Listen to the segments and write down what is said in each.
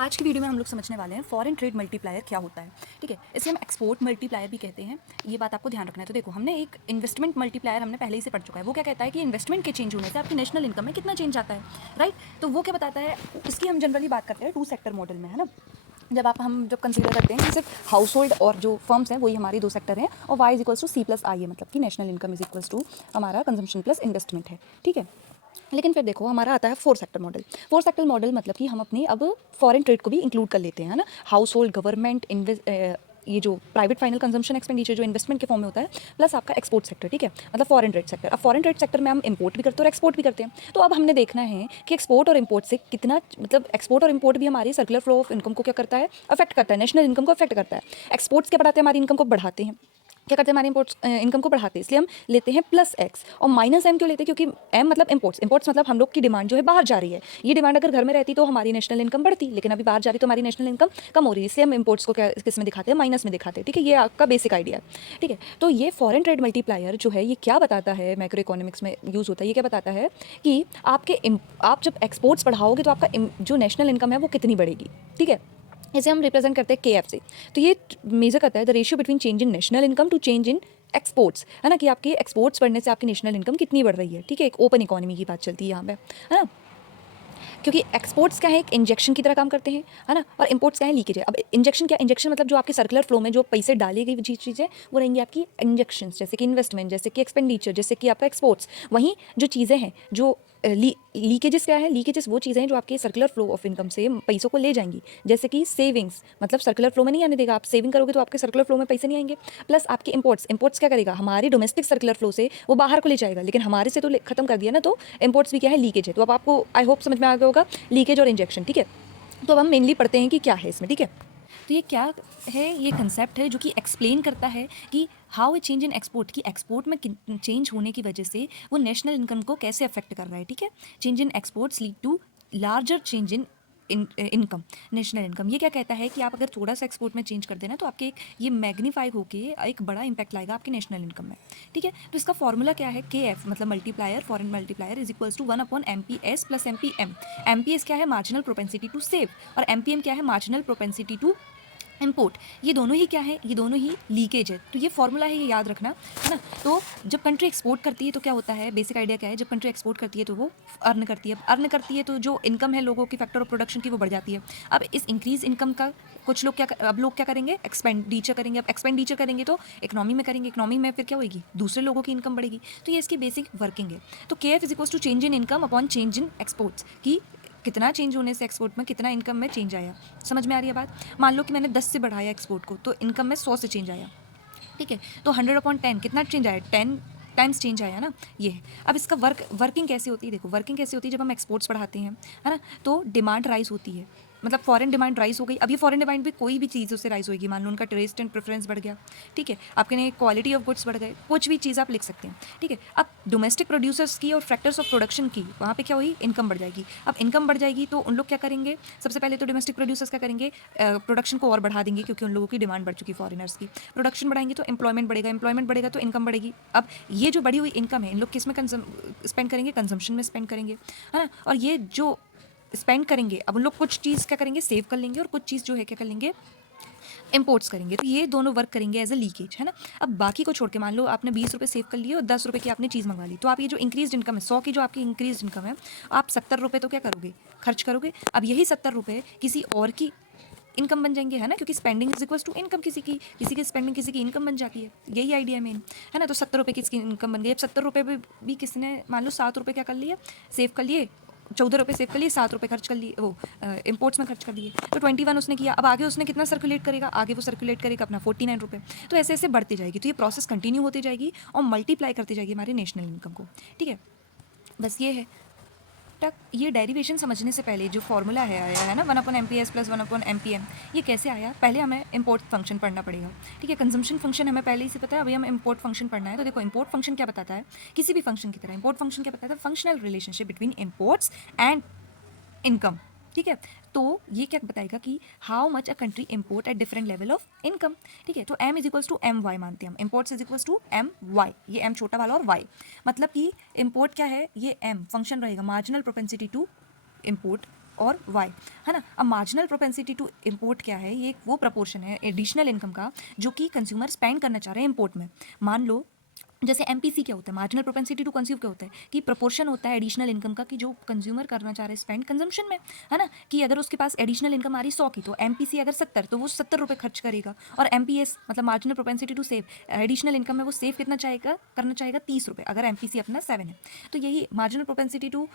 आज की वीडियो में हम लोग समझने वाले हैं फॉरेन ट्रेड मल्टीप्लायर क्या होता है। ठीक है, इसे हम एक्सपोर्ट मल्टीप्लायर भी कहते हैं। ये बात आपको ध्यान रखना है। तो देखो, हमने एक इन्वेस्टमेंट मल्टीप्लायर हमने पहले ही से पढ़ चुका है। वो क्या कहता है कि इन्वेस्टमेंट के चेंज होने से आपकी नेशनल इनकम में कितना चेंज आता है, राइट। तो वो क्या बताता है, इसकी हम जनरली बात करते हैं 2 सेक्टर मॉडल में, है ना। जब कंसीडर करते हैं कि सिर्फ हाउस होल्ड और जो फर्म्स हैं वही हमारी 2 सेक्टर हैं, और y is equals to C plus I है, मतलब कि national income is equals to हमारा कंजम्पशन प्लस इन्वेस्टमेंट है। ठीक है, लेकिन फिर देखो हमारा आता है 4 सेक्टर मॉडल। 4 सेक्टर मॉडल मतलब कि हम अपनी अब फॉरेन ट्रेड को भी इंक्लूड कर लेते हैं, है ना। हाउस होल्ड, गवर्नमेंट, ये जो प्राइवेट फाइनल कंजम्पशन एक्सपेंडिचर जो इन्वेस्टमेंट के फॉर्म में होता है, प्लस आपका एक्सपोर्ट सेक्टर। ठीक है, मतलब फॉरेन ट्रेड सेक्टर। अब फॉरेन ट्रेड सेक्टर में हम इंपोर्ट भी करते हैं और एक्सपोर्ट भी करते हैं। तो अब हमने देखना है कि एक्सपोर्ट और इंपोर्ट से कितना, मतलब एक्सपोर्ट और इंपोर्ट भी हमारी सर्कुलर फ्लो ऑफ इनकम को क्या करता है, अफेक्ट करता है, नेशनल इनकम को अफेक्ट करता है। एक्सपोर्ट्स क्या बढ़ाते हैं, हमारी इनकम को बढ़ाते हैं। क्या करते हैं, हमारे इंपोर्ट्स इनकम को बढ़ाते हैं, इसलिए हम लेते हैं प्लस एक्स। और माइनस एम क्यों लेते हैं, क्योंकि एम मतलब इंपोर्ट्स मतलब हम लोग की डिमांड जो है बाहर जा रही है। ये डिमांड अगर घर में रहती तो हमारी नेशनल इनकम बढ़ती, लेकिन अभी बाहर जा रही तो हमारी नेशनल इनकम कम हो रही है, इसलिए हम इंपोर्ट्स को क्या किस में दिखाते हैं, माइनस में दिखाते हैं। ठीक है, ये आपका बेसिक आइडिया है। ठीक है, तो ये फॉरेन ट्रेड मल्टीप्लायर जो है ये क्या बताता है, मैक्रो इकोनॉमिक्स में यूज़ होता है। ये क्या बताता है कि आप जब एक्सपोर्ट्स बढ़ाओगे तो आपका जो नेशनल इनकम है वो कितनी बढ़ेगी। ठीक है, इसे हम रिप्रेजेंट करते हैं KF से। तो ये मेजर करता है the ratio between change in national income to change in exports, है ना, कि आपके एक्सपोर्ट्स बढ़ने से आपकी नेशनल इनकम कितनी बढ़ रही है। ठीक है, एक ओपन इकोनॉमी की बात चलती है यहाँ पे, है ना। क्योंकि एक्सपोर्ट्स क्या है, एक इंजेक्शन की तरह काम करते हैं, है ना, और इंपोर्ट्स क्या है, लीकेज है। अब इंजेक्शन क्या, इंजेक्शन मतलब जो आपके सर्कुलर फ्लो में जो पैसे डाली गई चीज़ें वो रहेंगी आपकी इंजेक्शंस, जैसे कि इन्वेस्टमेंट, जैसे कि एक्सपेंडिचर, जैसे कि आपका एक्सपोर्ट्स। वहीं जो चीज़ें हैं, जो लीकेजेस क्या है, लीकेजेस वो चीज़ें हैं जो आपके सर्कुलर फ्लो ऑफ इनकम से पैसों को ले जाएंगी, जैसे कि सेविंग्स, मतलब सर्कुलर फ्लो में नहीं आने देगा। आप सेविंग करोगे तो आपके सर्कुलर फ्लो में पैसे नहीं आएंगे। प्लस आपके इंपोर्ट्स क्या करेगा, हमारी डोमेस्टिक सर्कुलर फ्लो से वो बाहर को ले जाएगा, लेकिन हमारे से तो खत्म कर दिया ना, तो इंपोर्ट्स भी क्या है, लीकेज है। तो अब आपको आई होप समझ में आ गया होगा लीकेज और इंजेक्शन। ठीक है, तो अब हम मेनली पढ़ते हैं कि क्या है इसमें। ठीक है, तो ये क्या है, ये कंसेप्ट है जो कि एक्सप्लेन करता है कि how a change in export, की एक्सपोर्ट में चेंज होने की वजह से वो नेशनल इनकम को कैसे अफेक्ट कर रहा है। ठीक है, change in exports lead to larger change in income, national income. ये क्या कहता है कि आप अगर थोड़ा सा एक्सपोर्ट में चेंज कर देना तो आपके ये मैग्नीफाई होके एक बड़ा इंपैक्ट लाएगा आपकी नेशनल इनकम में। ठीक है, तो इसका फॉर्मूला क्या है, KF मतलब multiplier, foreign multiplier is equals to 1/MPS plus MPM। MPS क्या है, मार्जिनल प्रोपेंसिटी टू सेव, और MPM क्या है, मार्जिनल प्रोपेंसिटी टू इम्पोर्ट। ये दोनों ही क्या है, ये दोनों ही लीकेज है। तो ये फॉर्मूला है, ये याद रखना, है ना। तो जब कंट्री एक्सपोर्ट करती है तो क्या होता है, बेसिक आइडिया क्या है, जब कंट्री एक्सपोर्ट करती है तो वो अर्न करती है, तो जो इनकम है लोगों की, फैक्टर ऑफ प्रोडक्शन की, वो बढ़ जाती है। अब इस इंक्रीज इनकम का कुछ लोग अब लोग क्या करेंगे, एक्सपेंडिचर करेंगे। अब एक्सपेंडिचर करेंगे तो इकोनॉमी में करेंगे, इकोनॉमी में फिर क्या होगी, दूसरे लोगों की इनकम बढ़ेगी। तो ये इसकी बेसिक वर्किंग है। तो KF is equals to change in income upon change in exports, की कितना चेंज होने से एक्सपोर्ट में कितना इनकम में चेंज आया। समझ में आ रही है बात। मान लो कि मैंने 10 से बढ़ाया एक्सपोर्ट को, तो इनकम में 100 से चेंज आया। ठीक है, तो 100/10 कितना चेंज आया, 10 टाइम्स चेंज आया ना। ये है। अब इसका वर्किंग कैसे होती है, देखो वर्किंग कैसे होती है, जब हम एक्सपोर्ट्स बढ़ाते हैं, है ना, तो डिमांड राइज होती है, मतलब फॉरेन डिमांड राइज हो गई। अब ये फॉरेन डिमांड भी कोई भी चीज़ उससे राइज होगी, मान लो उनका टेस्ट एंड प्रेफरेंस बढ़ गया। ठीक है, आपके ने क्वालिटी ऑफ गुड्स बढ़ गए, कुछ भी चीज़ आप लिख सकते हैं। ठीक है, अब डोमेस्टिक प्रोड्यूसर्स की और फैक्टर्स ऑफ प्रोडक्शन की, वहाँ पे क्या हुई, इनकम बढ़ जाएगी। अब इनकम बढ़ जाएगी तो उन लोग क्या करेंगे, सबसे पहले तो डोमेस्टिक प्रोड्यूसर्स क्या करेंगे, प्रोडक्शन को और बढ़ा देंगे, क्योंकि उन लोगों की डिमांड बढ़ चुकी फॉरेनर्स की। प्रोडक्शन बढ़ाएंगे तो एम्प्लॉयमेंट बढ़ेगा, एम्प्लॉयमेंट बढ़ेगा तो इनकम बढ़ेगी। अब ये जो बढ़ी हुई इनकम है, इन लोग किस में स्पेंड करेंगे, कंजम्पशन में स्पेंड करेंगे, है ना। और ये जो स्पेंड करेंगे, अब उन लोग कुछ चीज़ क्या करेंगे, सेव कर लेंगे, और कुछ चीज़ जो है क्या कर लेंगे, इंपोर्ट्स करेंगे। तो ये दोनों वर्क करेंगे एज अ लीकेज, है ना। अब बाकी को छोड़ के मान लो आपने 20 रुपये सेव कर लिए और 10 रुपये की आपने चीज़ मंगवा ली, तो आप ये जो इंक्रीज इनकम है, 100 की जो आपकी इंक्रीज इनकम है, आप 70 रुपये तो क्या करोगे, खर्च करोगे। अब यही 70 रुपये किसी और की इनकम बन जाएंगे, है ना, क्योंकि spending is equals to income, किसी की स्पेंडिंग किसी की इनकम बन जाती है। यही आइडिया है मेन, है ना। तो 70 रुपये किसकी इनकम बन गई। अब 70 रुपये भी किसने, मान लो 7 रुपये क्या कर लिए, सेव कर लिए, 14 रुपये सेव कर लिए, 7 रुपये खर्च कर लिए, वो इंपोर्ट्स में खर्च कर लिए, तो 21 उसने किया। अब आगे उसने कितना सर्कुलेट करेगा, आगे वो सर्कुलेट करेगा अपना 49 रुपये। तो ऐसे ऐसे बढ़ती जाएगी, तो ये प्रोसेस कंटिन्यू होती जाएगी और मल्टीप्लाई करती जाएगी हमारे नेशनल इनकम को। ठीक है, बस ये है। तक ये डेरिवेशन समझने से पहले जो फॉर्मूला है आया है ना, 1/MPS प्लस 1/MPM, ये कैसे आया, पहले हमें इंपोर्ट फंक्शन पढ़ना पड़ेगा। ठीक है, कंजम्पशन फंक्शन हमें पहले ही से पता है, अभी हमें इंपोर्ट फंक्शन पढ़ना है। तो देखो इंपोर्ट फंक्शन क्या बताता है, किसी भी फंक्शन की तरह इंपोर्ट फंक्शन क्या बताता है, functional relationship between imports and income. ठीक है, तो ये क्या बताएगा कि how much a country import at different level of income. ठीक है, तो M is equals to MY मानते हैं हम, imports is equals to MY, ये M छोटा वाला और Y, मतलब कि इंपोर्ट क्या है, ये M फंक्शन रहेगा, मार्जिनल प्रोपेंसिटी टू इंपोर्ट, और y, है ना। अब मार्जिनल प्रोपेंसिटी टू इम्पोर्ट क्या है, ये एक वो प्रपोर्शन है एडिशनल इनकम का जो कि कंज्यूमर स्पेंड करना चाह रहे हैं इम्पोर्ट में। मान लो जैसे एमपीसी क्या होता है, मार्जिनल प्रोपेंसिटी टू कंज्यूम क्या होता है कि प्रोपोर्शन होता है एडिशनल इनकम का कि जो कंज्यूमर करना चाह रहे हैं स्पेंड कंजम्पशन में, है ना। कि अगर उसके पास एडिशनल इनकम आ रही 100 की, तो एमपीसी अगर 70 तो वो 70 रुपये खर्च करेगा। और एमपीएस मतलब marginal propensity to save, additional income में वो सेव कितना चाहेगा, करना चाहेगा 30 रुपये अगर एमपीसी अपना 7 है। तो यही मार्जिनल प्रोपेंसिटी टू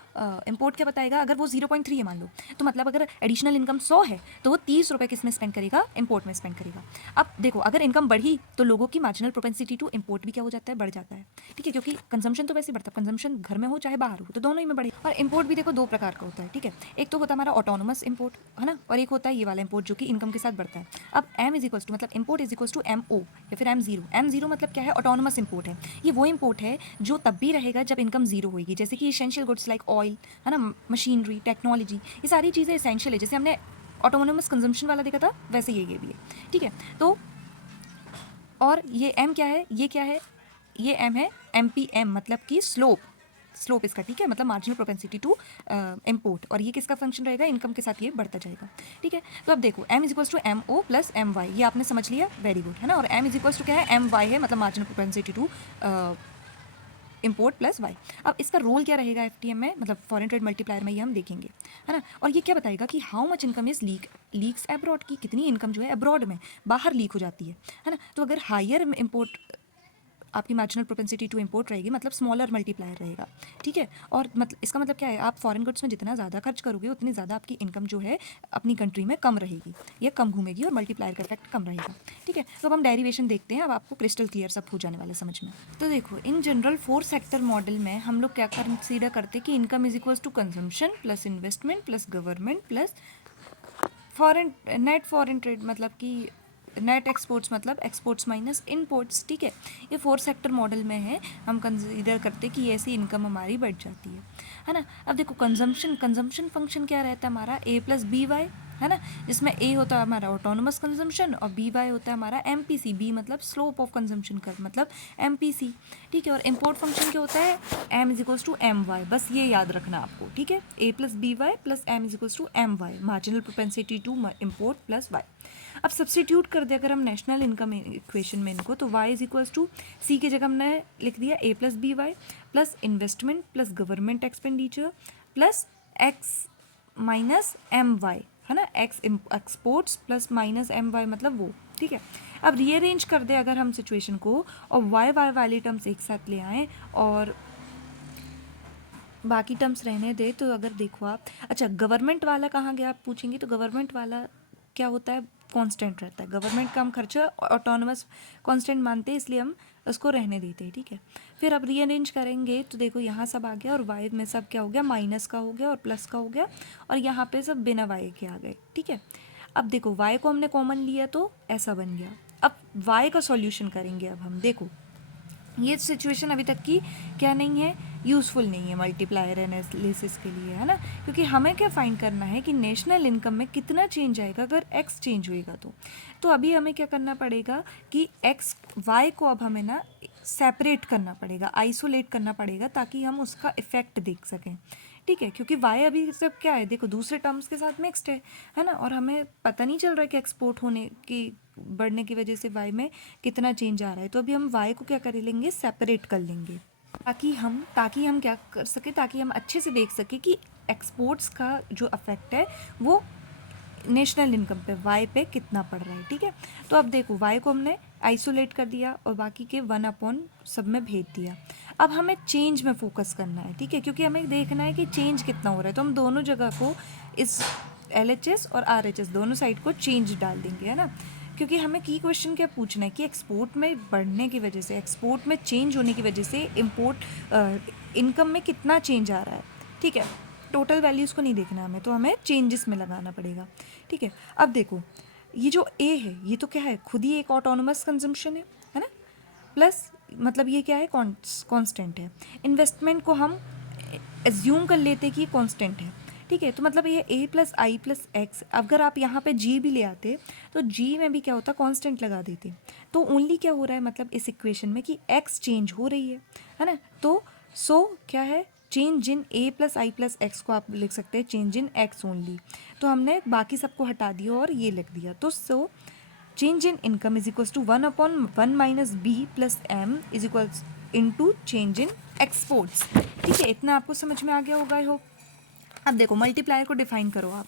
इम्पोर्ट क्या बताएगा, अगर वो 0.3 है मान लो, तो मतलब अगर एडिशनल इनकम 100 है तो वो 30 रुपये किस में स्पेंड करेगा, इम्पोर्ट में स्पेंड करेगा। अब देखो अगर इनकम बढ़ी तो लोगों की मार्जिनल प्रोपेंसिटी टू इम्पोर्ट भी क्या हो जाता है, बढ़ जाता है, ठीक है। क्योंकि कंजम्पशन तो वैसे बढ़ता है, कंजम्पशन घर में हो चाहे बाहर हो तो दोनों ही में बढ़े। और इंपोर्ट भी देखो दो प्रकार का होता है, ठीक है। एक तो होता है हमारा ऑटोनोमस इंपोर्ट, है ना, और एक होता है ये वाला इंपोर्ट जो कि इनकम के साथ बढ़ता है। अब एम इज इक्वल्स टू मतलब import is equals to M O या फिर एम जीरो मतलब क्या है, ऑटोनोमस इंपोर्ट है। ये वो इंपोर्ट है जो तब भी रहेगा जब इनकम जीरो होगी, जैसे कि इसेंशियल गुड्स लाइक ऑयल, है ना, मशीनरी, टेक्नोलॉजी, ये सारी चीज़ें इसेंशियल है। जैसे हमने ऑटोनोमस कंजम्पशन वाला देखा था वैसे ये भी है, ठीक है। तो और ये एम क्या है, ये क्या है, ये एम है एम पी एम मतलब कि स्लोप इसका, ठीक है, मतलब मार्जिनल प्रोपेंसिटी टू इम्पोर्ट। और ये किसका फंक्शन रहेगा, इनकम के साथ ये बढ़ता जाएगा, ठीक है। तो अब देखो M is equals to M O plus M Y, ये आपने समझ लिया, वेरी गुड, है ना। और एम इज इक्वल्स टू क्या है, एम वाई है मतलब marginal propensity to import plus Y. अब इसका रोल क्या रहेगा एफटीएम में, मतलब फॉरेन ट्रेड मल्टीप्लायर में, ये हम देखेंगे, है ना। और ये क्या बताएगा कि how much income is leaks abroad, की कितनी इनकम जो है अब्रॉड में बाहर लीक हो जाती है ना। तो अगर हायर इम्पोर्ट आपकी मार्जिनल प्रोपेंसिटी टू इम्पोर्ट रहेगी मतलब स्मॉलर मल्टीप्लायर रहेगा, ठीक है। और मतलब इसका मतलब क्या है, आप फॉरेन गुड्स में जितना ज़्यादा खर्च करोगे उतनी ज़्यादा आपकी इनकम जो है अपनी कंट्री में कम रहेगी, ये कम घूमेगी और मल्टीप्लायर का इफेक्ट कम रहेगा, ठीक है। तो अब हम डेरिवेशन देखते हैं, अब आपको क्रिस्टल क्लियर सब हो जाने वाला समझ में। तो देखो इन जनरल 4 सेक्टर मॉडल में हम लोग क्या कंसीडर करते हैं कि income is equals to consumption plus investment plus government plus net foreign trade मतलब कि नेट एक्सपोर्ट्स मतलब एक्सपोर्ट्स माइनस इनपोर्ट्स, ठीक है। ये 4 सेक्टर मॉडल में है, हम कंसीडर करते कि ऐसी इनकम हमारी बढ़ जाती है ना। अब देखो कंजम्पशन फंक्शन क्या रहता है हमारा, ए प्लस बी वाई, है ना, जिसमें ए होता है हमारा ऑटोनोमस कंजम्पशन और बी वाई होता है हमारा एम पी सी, बी मतलब स्लोप ऑफ कंजम्पशन कर मतलब एम पी सी, ठीक है। और इम्पोर्ट फंक्शन क्या होता है, M is equals to M Y, बस ये याद रखना आपको, ठीक है। A plus B Y plus M is equals to M Y, marginal propensity to import plus Y. अब सब्सटीट्यूट कर दे अगर हम नेशनल इनकम इक्वेशन में इनको, तो y is equals to C की जगह हमने लिख दिया A plus B Y plus investment plus government expenditure plus X minus M Y, है ना, X exports plus minus M Y मतलब वो, ठीक है। अब रीअरेंज कर दे अगर हम सिचुएशन को और वाई वाली टर्म्स एक साथ ले आएँ और बाकी टर्म्स रहने दे, तो अगर देखो आप, अच्छा गवर्नमेंट वाला कहाँ गया आप पूछेंगे, तो गवर्नमेंट वाला क्या होता है, कांस्टेंट रहता है। गवर्नमेंट का हम खर्चा ऑटोनोमस कांस्टेंट मानते हैं इसलिए हम उसको रहने देते हैं, ठीक है। फिर अब रीअरेंज करेंगे तो देखो यहाँ सब आ गया और वाई में सब क्या हो गया, माइनस का हो गया और प्लस का हो गया और यहाँ पे सब बिना वाई के आ गए, ठीक है। अब देखो वाई को हमने कॉमन लिया तो ऐसा बन गया। अब वाई का सॉल्यूशन करेंगे, अब हम देखो ये सिचुएशन अभी तक की क्या नहीं है, यूज़फुल नहीं है मल्टीप्लायर एनालिसिस के लिए, है ना। क्योंकि हमें क्या फाइंड करना है कि नेशनल इनकम में कितना चेंज आएगा अगर एक्स चेंज होएगा तो अभी हमें क्या करना पड़ेगा कि एक्स वाई को अब हमें ना सेपरेट करना पड़ेगा, आइसोलेट करना पड़ेगा ताकि हम उसका इफेक्ट देख सकें, ठीक है। क्योंकि वाई अभी सब क्या है, देखो दूसरे टर्म्स के साथ मिक्स्ड है ना, और हमें पता नहीं चल रहा है कि एक्सपोर्ट होने की बढ़ने की वजह से वाई में कितना चेंज आ रहा है। तो अभी हम वाई को क्या कर लेंगे, सेपरेट कर लेंगे ताकि हम क्या कर सके, ताकि हम अच्छे से देख सके कि एक्सपोर्ट्स का जो अफेक्ट है वो नेशनल इनकम पे वाई पे कितना पड़ रहा है, ठीक है। तो अब देखो वाई को हमने आइसोलेट कर दिया और बाकी के 1 सब में भेज दिया। अब हमें चेंज में फोकस करना है, ठीक है, क्योंकि हमें देखना है कि चेंज कितना हो रहा है। तो हम दोनों जगह को इस LHS और RHS दोनों साइड को चेंज डाल देंगे, है ना। क्योंकि हमें की क्वेश्चन क्या पूछना है कि एक्सपोर्ट में बढ़ने की वजह से, एक्सपोर्ट में चेंज होने की वजह से इम्पोर्ट इनकम में कितना चेंज आ रहा है, ठीक है। टोटल वैल्यूज़ को नहीं देखना हमें, तो हमें चेंजेस में लगाना पड़ेगा, ठीक है। अब देखो ये जो ए है ये तो क्या है, खुद ही एक ऑटोनोमस कंजम्पशन है ना, प्लस मतलब ये क्या है, कांस्टेंट है। इन्वेस्टमेंट को हम एज्यूम कर लेते कि कांस्टेंट है, ठीक है। तो मतलब ये ए प्लस आई प्लस एक्स, अगर आप यहाँ पे जी भी ले आते तो जी में भी क्या होता, कांस्टेंट लगा देते। तो ओनली क्या हो रहा है मतलब इस इक्वेशन में कि एक्स चेंज हो रही है ना। तो क्या है, चेंज इन ए प्लस आई प्लस एक्स को आप लिख सकते हैं चेंज इन एक्स ओनली। तो हमने बाकी सबको हटा दिया और ये लिख दिया। तो so change in income is equals to 1/1 minus b plus M is equals into change in exports. ठीक है, इतना आपको समझ में आ गया होगा आई होप। अब देखो मल्टीप्लायर को डिफाइन करो आप।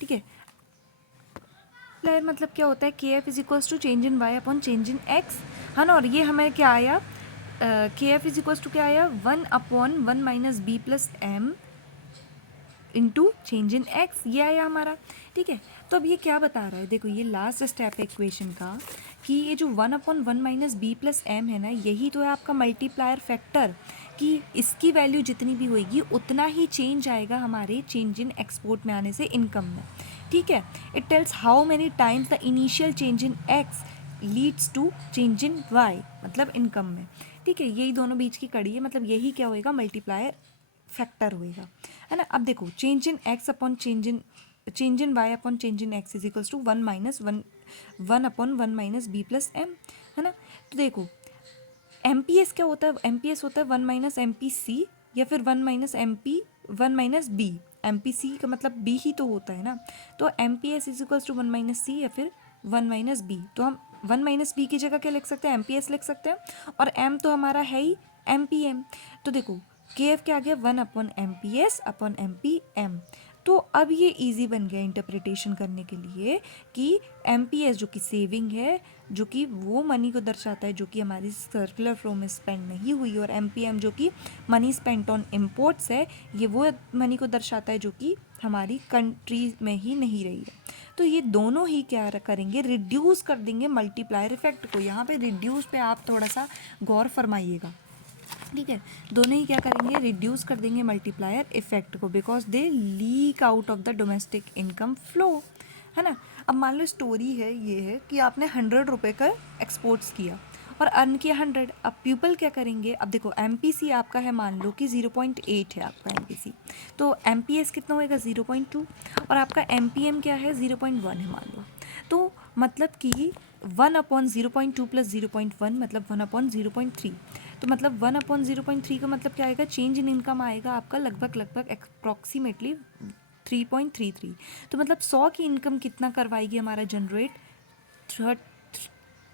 ठीक है, मल्टीप्लायर मतलब क्या होता है, k f is equals to change in y upon change in x, है ना। और ये हमें क्या आया, के एफ इज इक्वल्स टू क्या आया, 1/1 minus b plus m into change in x, ये आया हमारा। ठीक है, तो अब ये क्या बता रहा है, देखो ये लास्ट स्टेप है इक्वेशन का कि ये जो 1/1 माइनस बी प्लस एम है ना, यही तो है आपका मल्टीप्लायर फैक्टर, कि इसकी वैल्यू जितनी भी होगी उतना ही चेंज आएगा हमारे चेंज इन एक्सपोर्ट में आने से इनकम में। ठीक है, it tells how many times the initial change in x leads to change in y, मतलब इनकम में। ठीक है, यही दोनों बीच की कड़ी है, मतलब यही क्या होएगा, मल्टीप्लायर फैक्टर होएगा, है ना। अब देखो change in x upon change in y upon change in x is equals to 1/1 minus b plus m, है ना। तो देखो एम पी एस क्या होता है, एम पी एस होता है 1 माइनस एम पी सी, या फिर 1 minus B. M P C का मतलब बी ही तो होता है ना। तो M P S is equals to 1 minus C या फिर 1 माइनस बी। तो हम 1 माइनस बी की जगह क्या लिख सकते हैं, एम पी एस लिख सकते हैं। और एम तो हमारा है ही एम पी एम। तो देखो के एफ क्या आ गया, 1/MP/S अपॉन MP/M। तो अब ये इजी बन गया इंटरप्रिटेशन करने के लिए कि MP/S जो कि सेविंग है, जो कि वो मनी को दर्शाता है जो कि हमारी सर्कुलर फ्लो में स्पेंड नहीं हुई, और MP/M जो कि मनी स्पेंट ऑन इम्पोर्ट्स है, ये वो मनी को दर्शाता है जो कि हमारी कंट्री में ही नहीं रही है। तो ये दोनों ही क्या करेंगे, रिड्यूस कर देंगे मल्टीप्लायर इफेक्ट को। यहाँ पे रिड्यूस पे आप थोड़ा सा गौर फरमाइएगा। ठीक है, दोनों ही क्या करेंगे, रिड्यूस कर देंगे मल्टीप्लायर इफेक्ट को, because they leak out of the domestic income flow, है ना। अब मान लो स्टोरी है, ये है कि आपने 100 रुपये का एक्सपोर्ट्स किया और अर्न किया 100। अब पीपल क्या करेंगे, अब देखो एम पी सी आपका है, मान लो कि 0.8 है आपका एम पी सी, तो एम पी एस कितना होएगा 0.2, और आपका एम पी एम क्या है 0.1 है मान लो। तो मतलब कि 1/0.2 प्लस 0.1 मतलब 1/0.3। तो मतलब 1/0.3 का मतलब क्या आएगा, चेंज इन इनकम आएगा आपका लगभग अप्रॉक्सीमेटली 3.33। तो मतलब 100 की इनकम कितना करवाएगी हमारा जनरेट,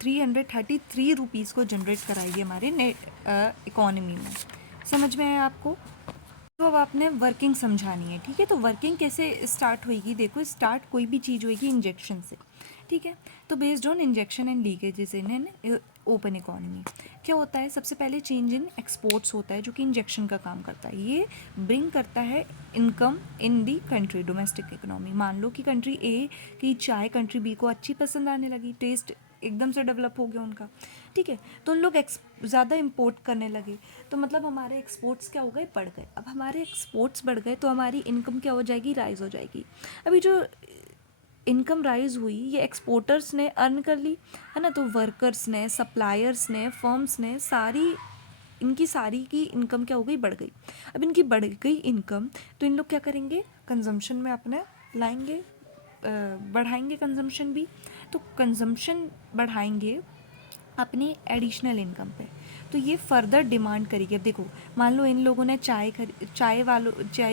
333 रुपीज़ को जनरेट कराएगी हमारे नेट इकोनॉमी में। समझ में आया आपको। तो अब आपने वर्किंग समझानी है। ठीक है, तो वर्किंग कैसे स्टार्ट होएगी, देखो स्टार्ट कोई भी चीज़ होएगी इंजेक्शन से। ठीक है, तो based on injection and leakages in open economy क्या होता है, सबसे पहले चेंज इन एक्सपोर्ट्स होता है जो कि इंजेक्शन का काम करता है। ये ब्रिंग करता है income in the country domestic economy. मान लो कि कंट्री ए की चाय कंट्री बी को अच्छी पसंद आने लगी, टेस्ट एकदम से डेवलप हो गया उनका। ठीक है, तो उन लोग ज़्यादा इम्पोर्ट करने लगे, तो मतलब हमारे एक्सपोर्ट्स क्या हो गए, बढ़ गए। अब हमारे एक्सपोर्ट्स बढ़ गए तो हमारी इनकम क्या हो जाएगी, राइज हो जाएगी। अभी जो इनकम राइज हुई ये एक्सपोर्टर्स ने अर्न कर ली, है ना। तो वर्कर्स ने, सप्लायर्स ने, फर्म्स ने, इनकी सारी की इनकम क्या हो गई, बढ़ गई। अब इनकी बढ़ गई इनकम, तो इन लोग क्या करेंगे, कंजम्पशन में अपने लाएंगे, बढ़ाएंगे कंजम्पशन भी। तो कंजम्पशन बढ़ाएंगे अपनी एडिशनल इनकम पे, तो ये फर्दर डिमांड करेगी। अब देखो मान लो इन लोगों ने चाय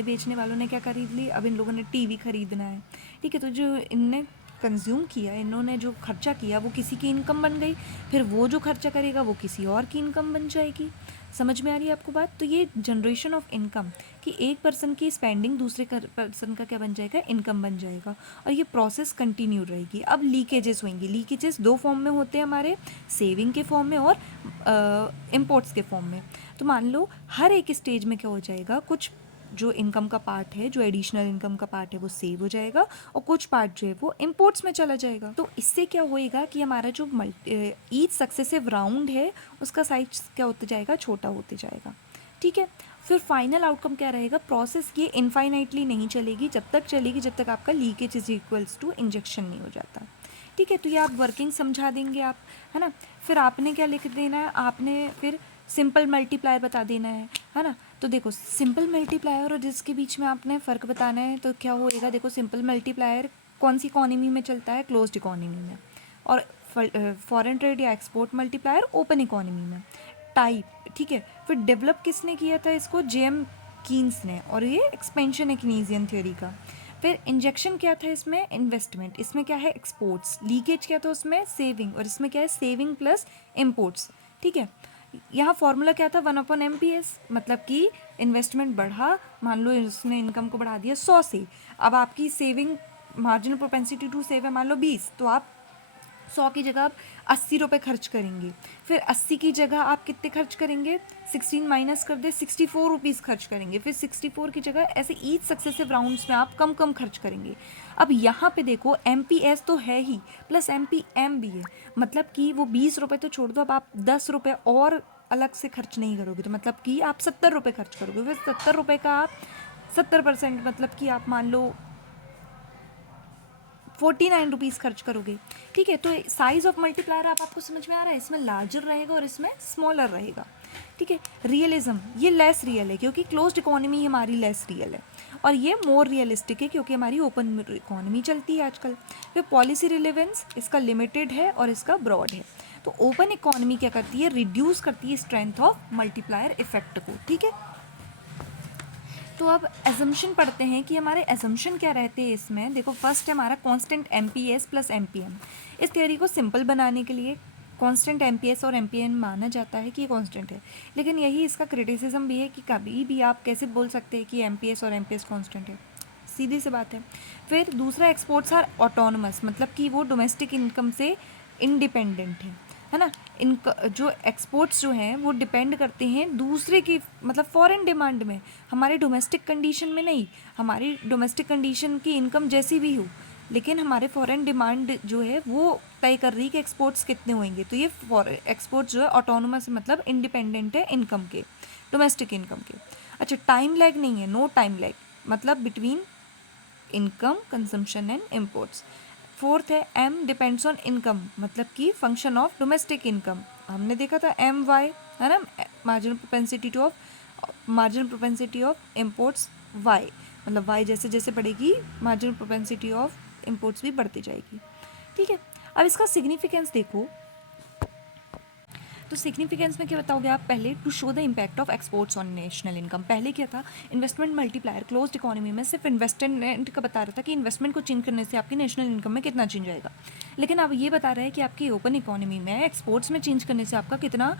बेचने वालों ने क्या खरीद ली, अब इन लोगों ने टीवी खरीदना है। ठीक है, तो जो इनने कंज्यूम किया, इन्होंने जो खर्चा किया वो किसी की इनकम बन गई, फिर वो जो खर्चा करेगा वो किसी और की इनकम बन जाएगी। समझ में आ रही है आपको बात। तो ये जनरेशन ऑफ इनकम कि एक पर्सन की स्पेंडिंग दूसरे पर्सन का क्या बन जाएगा, इनकम बन जाएगा, और ये प्रोसेस कंटिन्यू रहेगी। अब लीकेजेस होंगी, लीकेजेस दो फॉर्म में होते हैं हमारे, सेविंग के फॉर्म में और इम्पोर्ट्स के फॉर्म में। तो मान लो हर एक स्टेज में क्या हो जाएगा, कुछ जो इनकम का पार्ट है, जो एडिशनल इनकम का पार्ट है वो सेव हो जाएगा, और कुछ पार्ट जो है वो इम्पोर्ट्स में चला जाएगा। तो इससे क्या होएगा कि हमारा जो ईच सक्सेसिव राउंड है उसका साइज क्या होते जाएगा, छोटा होते जाएगा। ठीक है, फिर फाइनल आउटकम क्या रहेगा, प्रोसेस ये इनफाइनाइटली नहीं चलेगी, जब तक चलेगी जब तक आपका leakage is equals to injection नहीं हो जाता। ठीक है, तो ये आप वर्किंग समझा देंगे आप, है ना। फिर आपने क्या लिख देना है, आपने फिर सिंपल मल्टीप्लायर बता देना है ना। तो देखो सिंपल मल्टीप्लायर और जिसके बीच में आपने फ़र्क बताना है, तो क्या होएगा, देखो सिंपल मल्टीप्लायर कौन सी इकोनॉमी में चलता है, क्लोज्ड इकोनॉमी में, और फॉरेन ट्रेड या एक्सपोर्ट मल्टीप्लायर ओपन इकोनॉमी में। टाइप, ठीक है। फिर डेवलप किसने किया था इसको, जेएम कीन्स ने, और ये एक्सपेंशन है कीनेसियन थ्योरी का। फिर इंजेक्शन क्या था इसमें, इन्वेस्टमेंट, इसमें क्या है एक्सपोर्ट्स, लीकेज क्या था उसमें सेविंग, और इसमें क्या है सेविंग प्लस इम्पोर्ट्स। ठीक है, यहाँ फॉर्मूला क्या था 1/MPS, मतलब कि इन्वेस्टमेंट बढ़ा, मान लो उसने इनकम को बढ़ा दिया 100 से, अब आपकी saving marginal propensity to save है मान लो 20, तो आप 100 की जगह आप 80 रुपये खर्च करेंगे। फिर 80 की जगह आप कितने खर्च करेंगे, 16 माइनस कर दे 64 रुपीज़ खर्च करेंगे। फिर 64 की जगह ऐसे ईच सक्सेसिव राउंड्स में आप कम कम खर्च करेंगे। अब यहाँ पे देखो MPS तो है ही, प्लस MPM भी है, मतलब कि वो 20 रुपये तो छोड़ दो, अब आप 10 रुपये और अलग से खर्च नहीं करोगे, तो मतलब कि आप 70 रुपये खर्च करोगे। फिर 70 रुपये का आप 70%, मतलब कि आप मान लो 49 रुपीज़ खर्च करोगे। ठीक है, तो साइज़ ऑफ मल्टीप्लायर आपको समझ में आ रहा है, इसमें लार्जर रहेगा और इसमें स्मॉलर रहेगा। ठीक है, रियलिज्म ये लेस रियल है, क्योंकि क्लोज्ड इकोनॉमी हमारी लेस रियल है, और ये मोर रियलिस्टिक है क्योंकि हमारी ओपन इकोनॉमी चलती है आजकल। फिर पॉलिसी रिलेवेंस, इसका लिमिटेड है और इसका ब्रॉड है। तो ओपन इकोनॉमी क्या करती है, रिड्यूस करती है स्ट्रेंथ ऑफ मल्टीप्लायर इफेक्ट को। ठीक है, तो अब एजम्पशन पढ़ते हैं कि हमारे एजम्पशन क्या रहते हैं इसमें। देखो फर्स्ट है हमारा कांस्टेंट MPS प्लस MPM। इस थ्योरी को सिंपल बनाने के लिए कांस्टेंट MPS और MPM माना जाता है कि ये कांस्टेंट है, लेकिन यही इसका क्रिटिसिज्म भी है कि कभी भी आप कैसे बोल सकते हैं कि MPS और MPS कांस्टेंट है, सीधी सी बात है। फिर दूसरा एक्सपोर्ट्स आर ऑटोनमस, मतलब कि वो डोमेस्टिक इनकम से इंडिपेंडेंट है ना। इनका जो एक्सपोर्ट्स जो हैं वो डिपेंड करते हैं दूसरे की, मतलब फॉरेन डिमांड में, हमारे डोमेस्टिक कंडीशन में नहीं। हमारी डोमेस्टिक कंडीशन की इनकम जैसी भी हो, लेकिन हमारे फॉरेन डिमांड जो है वो तय कर रही है कि एक्सपोर्ट्स कितने होंगे। तो ये एक्सपोर्ट्स जो है ऑटोनोमस, मतलब इंडिपेंडेंट है इनकम के, डोमेस्टिक इनकम के। अच्छा, टाइम लैग नहीं है, नो टाइम लैग, मतलब between income, consumption and imports. Fourth है M डिपेंड्स ऑन इनकम, मतलब कि फंक्शन ऑफ डोमेस्टिक इनकम। हमने देखा था MY है ना, marginal propensity of imports Y, मतलब Y जैसे जैसे बढ़ेगी मार्जिनल प्रोपेंसिटी ऑफ इम्पोर्ट्स भी बढ़ती जाएगी। ठीक है, अब इसका सिग्निफिकेंस देखो, तो सिग्निफिकेंस में क्या बताओगे आप, पहले to show the impact of exports on national income. पहले क्या था, इन्वेस्टमेंट मल्टीप्लायर क्लोज्ड इकोनॉमी में सिर्फ इन्वेस्टमेंट का बता रहा था कि इन्वेस्टमेंट को चेंज करने से आपकी नेशनल इनकम में कितना चेंज आएगा, लेकिन अब ये बता रहा है कि आपकी ओपन इकोनॉमी में एक्सपोर्ट्स में चेंज करने से आपका कितना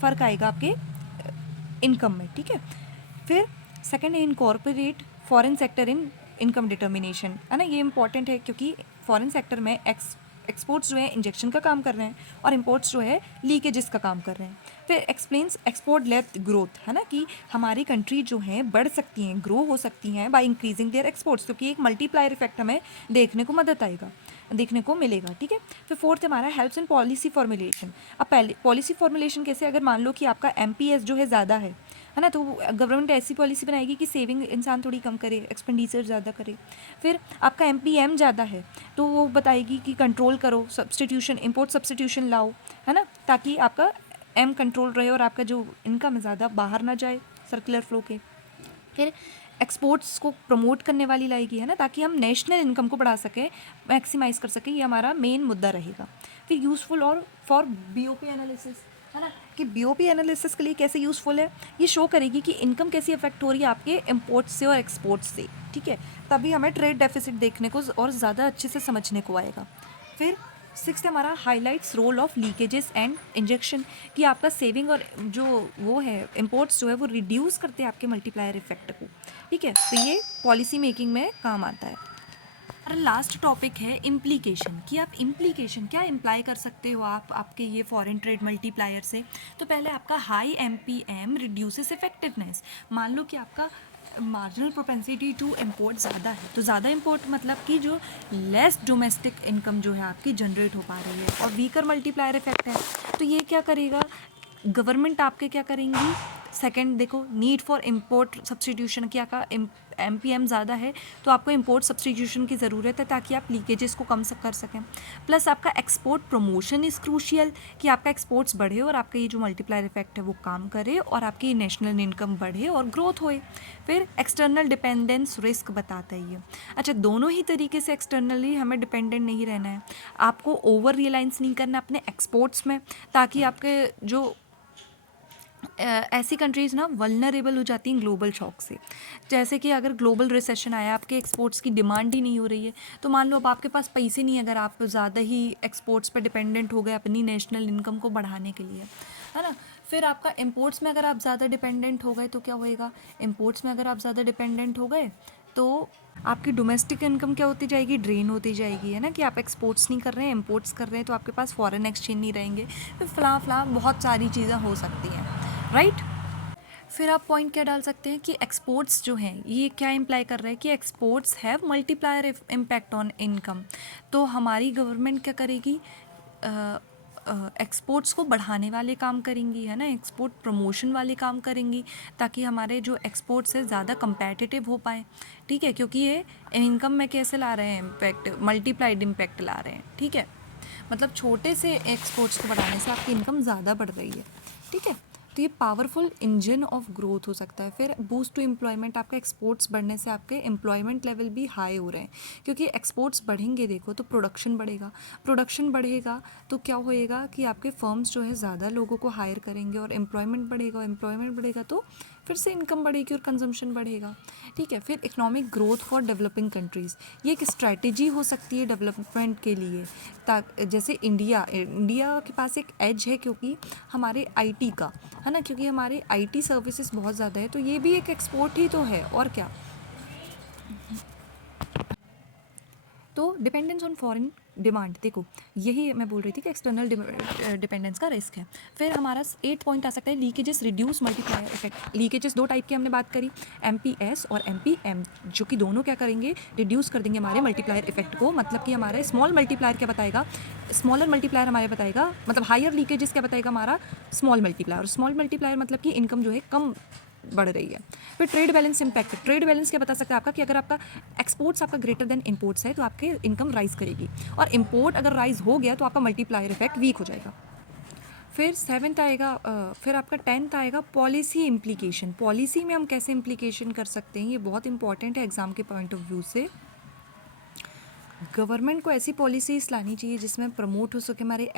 फ़र्क आएगा आपके इनकम में। ठीक है, फिर सेकेंड है incorporate foreign sector in income determination, है ना। ये इंपॉर्टेंट है क्योंकि फॉरेन सेक्टर में एक्सपोर्ट्स जो है इंजेक्शन का काम कर रहे हैं और इम्पोर्ट्स जो है लीकेजेस का काम कर रहे हैं। फिर एक्सप्लेन्स एक्सपोर्ट लेड ग्रोथ, है ना, कि हमारी कंट्री जो है बढ़ सकती हैं, ग्रो हो सकती हैं बाय इंक्रीजिंग देयर एक्सपोर्ट्स, क्योंकि एक मल्टीप्लायर इफेक्ट हमें देखने को मदद आएगा, देखने को मिलेगा। ठीक है, फिर फोर्थ हमारा हेल्प्स इन पॉलिसी फॉर्मुलेशन। अब पहले पॉलिसी फॉर्मुलेशन कैसे, अगर मान लो कि आपका MPS जो है ज़्यादा है ना, तो गवर्नमेंट ऐसी पॉलिसी बनाएगी कि सेविंग इंसान थोड़ी कम करे, एक्सपेंडिचर ज़्यादा करे। फिर आपका MPM ज़्यादा है तो वो बताएगी कि कंट्रोल करो, सब्सटीट्यूशन, इम्पोर्ट सब्सटीट्यूशन लाओ, है ना, ताकि आपका M कंट्रोल रहे और आपका जो इनकम है ज़्यादा बाहर ना जाए सर्कुलर फ्लो के। फिर एक्सपोर्ट्स को प्रमोट करने वाली लाएगी, है ना, ताकि हम नेशनल इनकम को बढ़ा सकें, मैक्सिमाइज़ कर सकें, ये हमारा मेन मुद्दा रहेगा। फिर यूज़फुल और फॉर BOP एनालिसिस, है ना, कि BOP एनालिसिस के लिए कैसे यूज़फुल है, ये शो करेगी कि इनकम कैसी अफेक्ट हो रही है आपके इम्पोर्ट्स से और एक्सपोर्ट्स से। ठीक है, तभी हमें ट्रेड डेफिसिट देखने को और ज़्यादा अच्छे से समझने को आएगा। फिर सिक्स्थ हमारा highlights role of leakages and injection, कि आपका सेविंग और जो वो है इम्पोर्ट्स जो है वो रिड्यूस करते हैं आपके मल्टीप्लायर इफेक्ट को। ठीक है, तो ये पॉलिसी मेकिंग में काम आता है। और लास्ट टॉपिक है इम्प्लीकेशन, कि आप इम्प्लीकेशन क्या इम्प्लाई कर सकते हो आप आपके ये फॉरेन ट्रेड मल्टीप्लायर से। तो पहले आपका हाई MPM रिड्यूसेस इफेक्टिवनेस। मान लो कि आपका मार्जिनल प्रोपेंसिटी टू इम्पोर्ट ज़्यादा है, तो ज़्यादा इम्पोर्ट मतलब कि जो लेस डोमेस्टिक इनकम जो है आपकी जनरेट हो पा रही है, और वीकर मल्टीप्लायर इफेक्ट है, तो ये क्या करेगा, गवर्नमेंट आपके क्या करेंगी। सेकंड देखो, नीड फॉर इम्पोर्ट सब्सटीट्यूशन, क्या का MPM ज़्यादा है तो आपको इम्पोर्ट सब्सटीट्यूशन की ज़रूरत है ताकि आप लीकेजेस को कम कर सकें। प्लस आपका एक्सपोर्ट प्रमोशन इज़ क्रूशियल, कि आपका एक्सपोर्ट्स बढ़े और आपका ये जो मल्टीप्लायर इफेक्ट है वो काम करे और आपकी नेशनल इनकम बढ़े और ग्रोथ होए। फिर एक्सटर्नल डिपेंडेंस रिस्क बताता है ये। अच्छा, दोनों ही तरीके से एक्सटर्नली हमें डिपेंडेंट नहीं रहना है, आपको ओवर रिलायंस नहीं करना अपने एक्सपोर्ट्स में, ताकि आपके जो ऐसी कंट्रीज़ ना वल्नरेबल हो जाती हैं ग्लोबल शॉक से। जैसे कि अगर ग्लोबल रिसेशन आया, आपके एक्सपोर्ट्स की डिमांड ही नहीं हो रही है, तो मान लो अब आपके पास पैसे नहीं है, अगर आप ज़्यादा ही एक्सपोर्ट्स पर डिपेंडेंट हो गए अपनी नेशनल इनकम को बढ़ाने के लिए, है ना। फिर आपका इम्पोर्ट्स में अगर आप ज़्यादा डिपेंडेंट हो गए तो क्या होएगा, इम्पोर्ट्स में अगर आप ज़्यादा डिपेंडेंट हो गए तो आपकी डोमेस्टिक इनकम क्या होती जाएगी, ड्रेन होती जाएगी, है ना, कि आप एक्सपोर्ट्स नहीं कर रहे हैं, इम्पोर्ट्स कर रहे हैं, तो आपके पास फॉरेन एक्सचेंज नहीं रहेंगे, फिर फला बहुत सारी चीज़ें हो सकती हैं, राइट। फिर आप पॉइंट क्या डाल सकते हैं कि एक्सपोर्ट्स जो हैं ये क्या इम्प्लाई कर रहे हैं कि exports have multiplier impact on income. तो हमारी गवर्नमेंट क्या करेगी, एक्सपोर्ट्स को बढ़ाने वाले काम करेंगी, है ना, एक्सपोर्ट प्रमोशन वाले काम करेंगी, ताकि हमारे जो एक्सपोर्ट्स है ज़्यादा कंपेटिटिव हो पाएँ, ठीक है, क्योंकि ये इनकम में कैसे ला रहे हैं, इम्पैक्ट मल्टीप्लाइड इम्पैक्ट ला रहे हैं, ठीक है। मतलब छोटे से एक्सपोर्ट्स को बढ़ाने से आपकी इनकम ज़्यादा बढ़ रही है, ठीक है। तो ये पावरफुल इंजन ऑफ ग्रोथ हो सकता है। फिर बूस्ट टू एम्प्लॉयमेंट, आपका एक्सपोर्ट्स बढ़ने से आपके एम्प्लॉयमेंट लेवल भी हाई हो रहे हैं, क्योंकि एक्सपोर्ट्स बढ़ेंगे, देखो तो प्रोडक्शन बढ़ेगा, प्रोडक्शन बढ़ेगा तो क्या होएगा कि आपके फर्म्स जो है ज़्यादा लोगों को हायर करेंगे और एम्प्लॉयमेंट बढ़ेगा, एम्प्लॉयमेंट बढ़ेगा तो फिर से इनकम बढ़ेगी और कंजम्पशन बढ़ेगा, ठीक है। फिर economic growth for developing countries, ये एक स्ट्रैटेजी हो सकती है डेवलपमेंट के लिए। जैसे इंडिया के पास एक एज है, क्योंकि हमारे आईटी का, है ना, क्योंकि हमारे आईटी सर्विसेज बहुत ज़्यादा है, तो ये भी एक एक्सपोर्ट ही तो है, और क्या। तो डिपेंडेंस ऑन फॉरेन डिमांड, देखो यही मैं बोल रही थी कि एक्सटर्नल डिपेंडेंस का रिस्क है। फिर हमारा 8 पॉइंट आ सकता है, leakages reduce multiplier effect. Leakages दो टाइप की हमने बात करी, MPS और MPM, जो कि दोनों क्या करेंगे, रिड्यूस कर देंगे हमारे मल्टीप्लायर इफेक्ट को। मतलब कि हमारा स्मॉल मल्टीप्लायर क्या बताएगा, स्मॉलर मल्टीप्लायर हमारे बताएगा, मतलब हायर लीकेजेस क्या बताएगा हमारा, स्मॉल मल्टीप्लायर। और स्मॉल मल्टीप्लायर मतलब कि इनकम जो है कम बढ़ रही है। फिर trade balance impact, trade balance क्या बता सकता है आपका, कि अगर आपका एक्सपोर्ट्स आपका ग्रेटर देन इम्पोर्ट्स है तो आपके इनकम राइज करेगी, और इम्पोर्ट अगर राइज हो गया तो आपका मल्टीप्लायर इफेक्ट वीक हो जाएगा। फिर 7th आएगा, फिर आपका 10th आएगा पॉलिसी इम्प्लीकेशन। पॉलिसी में हम कैसे इम्प्लीकेशन कर सकते हैं, ये बहुत इंपॉर्टेंट है एग्जाम के पॉइंट ऑफ व्यू से। गवर्नमेंट को ऐसी पॉलिसीज़ लानी चाहिए जिसमें प्रमोट हो सके हमारे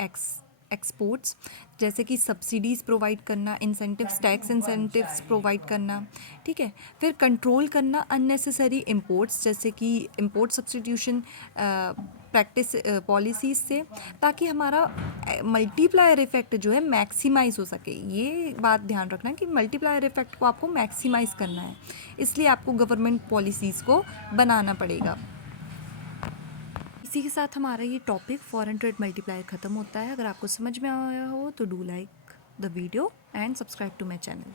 एक्सपोर्ट्स, जैसे कि सब्सिडीज़ प्रोवाइड करना, इंसेंटिव्स, टैक्स इंसेंटिव्स प्रोवाइड करना, ठीक है। फिर कंट्रोल करना अननेसेसरी इंपोर्ट्स, जैसे कि इंपोर्ट सब्सटीट्यूशन प्रैक्टिस पॉलिसीज़ से, ताकि हमारा मल्टीप्लायर इफेक्ट जो है मैक्सिमाइज़ हो सके। ये बात ध्यान रखना कि मल्टीप्लायर इफेक्ट को आपको मैक्सिमाइज़ करना है, इसलिए आपको गवर्नमेंट पॉलिसीज़ को बनाना पड़ेगा। इसी के साथ हमारा ये टॉपिक फॉरेन ट्रेड मल्टीप्लायर ख़त्म होता है। अगर आपको समझ में आया हो तो do like the video and subscribe to my channel.